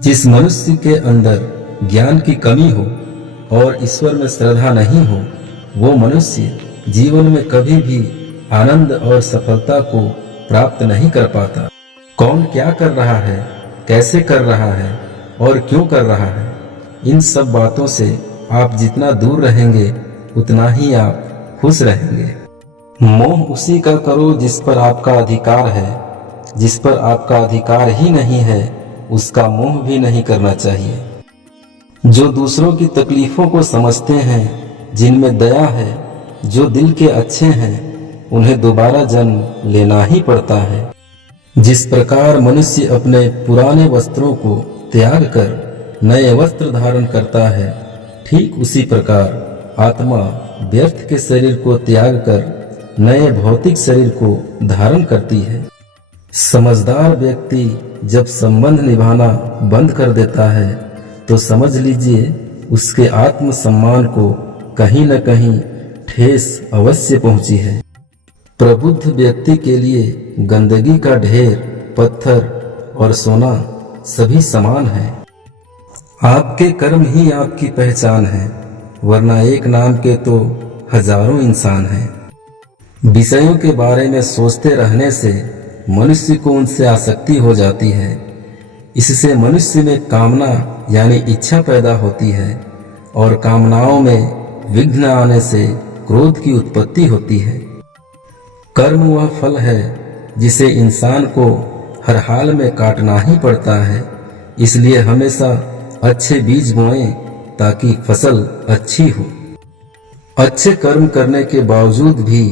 जिस मनुष्य के अंदर ज्ञान की कमी हो और ईश्वर में श्रद्धा नहीं हो, वो मनुष्य जीवन में कभी भी आनंद और सफलता को प्राप्त नहीं कर पाता। कौन क्या कर रहा है, कैसे कर रहा है और क्यों कर रहा है, इन सब बातों से आप जितना दूर रहेंगे उतना ही आप खुश रहेंगे। मोह उसी का करो जिस पर आपका अधिकार है। जिस पर आपका अधिकार ही नहीं है उसका मोह भी नहीं करना चाहिए। जो दूसरों की तकलीफों को समझते हैं, जिनमें दया है, जो दिल के अच्छे हैं, उन्हें दोबारा जन्म लेना ही पड़ता है। जिस प्रकार मनुष्य अपने पुराने वस्त्रों को त्याग कर नए वस्त्र धारण करता है, ठीक उसी प्रकार आत्मा व्यर्थ के शरीर को त्याग कर नए भौतिक शरीर को धारण करती है। समझदार व्यक्ति जब संबंध निभाना बंद कर देता है तो समझ लीजिए उसके आत्म सम्मान को कहीं न कहीं ठेस अवश्य पहुंची है। प्रबुद्ध व्यक्ति के लिए गंदगी का ढेर, पत्थर और सोना सभी समान है। आपके कर्म ही आपकी पहचान है, वरना एक नाम के तो हजारों इंसान हैं। विषयों के बारे में सोचते रहने से मनुष्य को उनसे आसक्ति हो जाती है। इससे मनुष्य में कामना यानी इच्छा पैदा होती है और कामनाओं में विघ्न आने से क्रोध की उत्पत्ति होती है। कर्म वह फल है जिसे इंसान को हर हाल में काटना ही पड़ता है। इसलिए हमेशा अच्छे बीज बोएं ताकि फसल अच्छी हो। अच्छे कर्म करने के बावजूद भी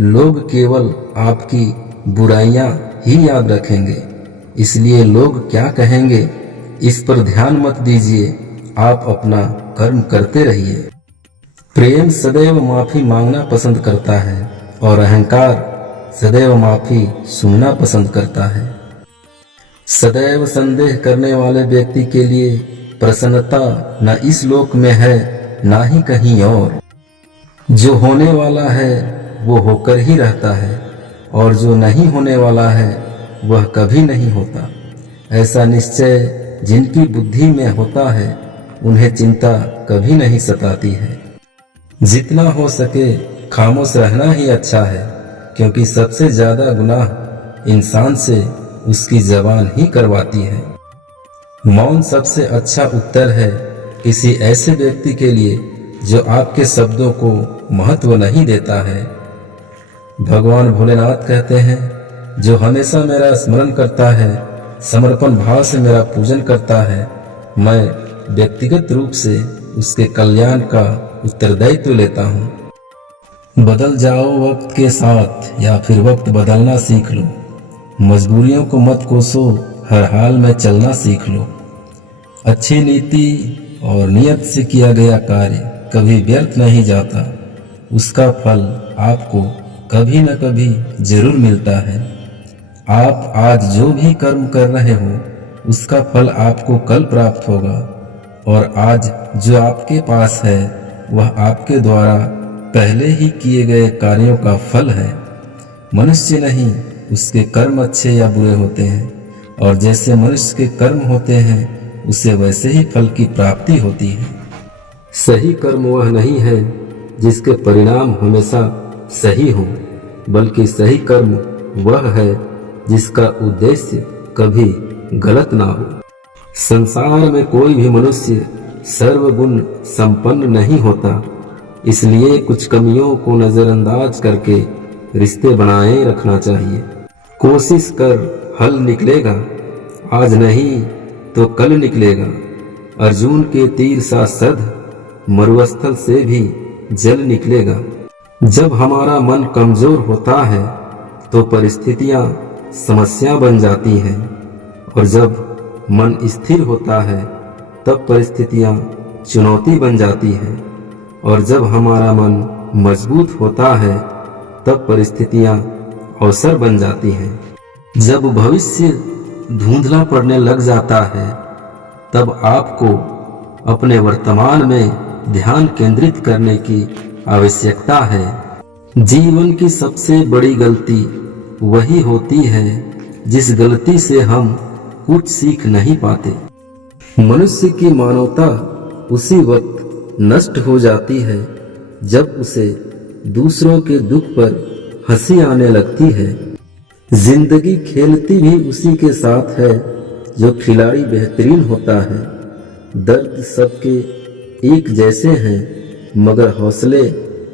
लोग केवल आपकी बुराइयां ही याद रखेंगे। इसलिए लोग क्या कहेंगे इस पर ध्यान मत दीजिए, आप अपना कर्म करते रहिए। प्रेम सदैव माफी मांगना पसंद करता है और अहंकार सदैव माफी सुनना पसंद करता है। सदैव संदेह करने वाले व्यक्ति के लिए प्रसन्नता न इस लोक में है ना ही कहीं और। जो होने वाला है वो होकर ही रहता है और जो नहीं होने वाला है वह कभी नहीं होता। ऐसा निश्चय जिनकी बुद्धि में होता है उन्हें चिंता कभी नहीं सताती है। जितना हो सके खामोश रहना ही अच्छा है, क्योंकि सबसे ज्यादा गुनाह इंसान से उसकी जबान ही करवाती है। मौन सबसे अच्छा उत्तर है किसी ऐसे व्यक्ति के लिए जो आपके शब्दों को महत्व नहीं देता है। भगवान भोलेनाथ कहते हैं, जो हमेशा मेरा स्मरण करता है, समर्पण भाव से मेरा पूजन करता है, मैं व्यक्तिगत रूप से उसके कल्याण का उत्तरदायित्व लेता हूँ। बदल जाओ वक्त के साथ या फिर वक्त बदलना सीख लो। मजबूरियों को मत कोसो, हर हाल में चलना सीख लो। अच्छी नीति और नियत से किया गया कार्य कभी व्यर्थ नहीं जाता। उसका फल आपको कभी न कभी जरूर मिलता है। आप आज जो भी कर्म कर रहे हो उसका फल आपको कल प्राप्त होगा, और आज जो आपके पास है वह आपके द्वारा पहले ही किए गए कार्यों का फल है। मनुष्य नहीं, उसके कर्म अच्छे या बुरे होते हैं, और जैसे मनुष्य के कर्म होते हैं उसे वैसे ही फल की प्राप्ति होती है। सही कर्म वह नहीं है जिसके परिणाम हमेशा सही हो, बल्कि सही कर्म वह है जिसका उद्देश्य कभी गलत ना हो। संसार में कोई भी मनुष्य सर्वगुण संपन्न नहीं होता, इसलिए कुछ कमियों को नजरअंदाज करके रिश्ते बनाए रखना चाहिए। कोशिश कर हल निकलेगा, आज नहीं तो कल निकलेगा। अर्जुन के तीर सा सध मरुस्थल से भी जल निकलेगा। जब हमारा मन कमजोर होता है तो परिस्थितियां समस्या बन जाती हैं, और जब मन स्थिर होता है तब परिस्थितियां चुनौती बन जाती हैं, और जब हमारा मन मजबूत होता है तब परिस्थितियां अवसर बन जाती हैं। जब भविष्य धुंधला पड़ने लग जाता है तब आपको अपने वर्तमान में ध्यान केंद्रित करने की आवश्यकता है। जीवन की सबसे बड़ी गलती वही होती है जिस गलती से हम कुछ सीख नहीं पाते। मनुष्य की मानवता उसी वक्त नष्ट हो जाती है जब उसे दूसरों के दुख पर हंसी आने लगती है। जिंदगी खेलती भी उसी के साथ है जो खिलाड़ी बेहतरीन होता है। दर्द सबके एक जैसे हैं मगर हौसले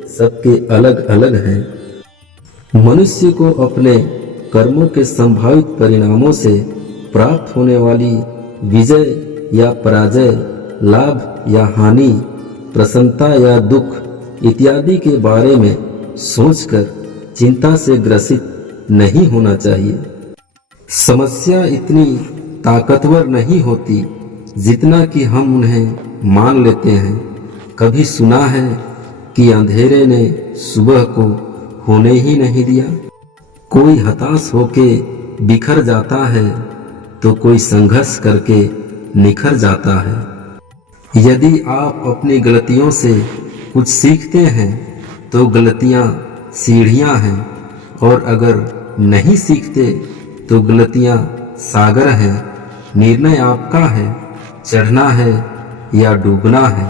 सबके अलग अलग हैं। मनुष्य को अपने कर्मों के संभावित परिणामों से प्राप्त होने वाली विजय या पराजय, लाभ या हानि, प्रसन्नता या दुख इत्यादि के बारे में सोचकर चिंता से ग्रसित नहीं होना चाहिए। समस्या इतनी ताकतवर नहीं होती जितना कि हम उन्हें मान लेते हैं। कभी सुना है कि अंधेरे ने सुबह को होने ही नहीं दिया। कोई हताश होके बिखर जाता है तो कोई संघर्ष करके निखर जाता है। यदि आप अपनी गलतियों से कुछ सीखते हैं तो गलतियां सीढ़ियां हैं, और अगर नहीं सीखते तो गलतियां सागर हैं। निर्णय आपका है, चढ़ना है या डूबना है।